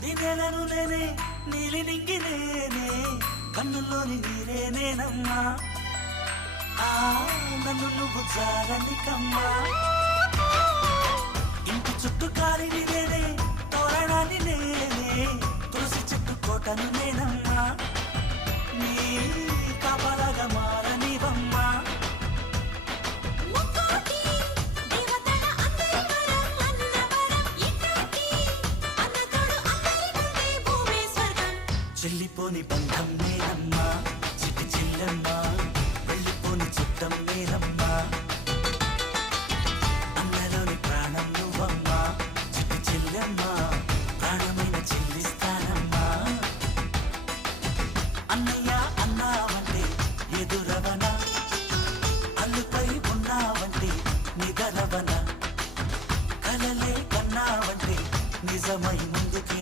నింగి నేలను నేనే నీలి నింగి నేనే కన్నుల్లోని నీరే నేనమ్మా నన్ను నువ్వు జారనికమ్మా ఇంటి చుట్టూ కాలిని నేనే తోరణాన్ని నేనే తులసి చెట్టు కోటను నేనమ్మా నీ కాపలాగా మారనివమ్మా చెల్లిపోని బంధం నేనమ్మా చిట్టి చెల్లెమ్మా వెళ్ళిపోని చిత్తం నేనమ్మా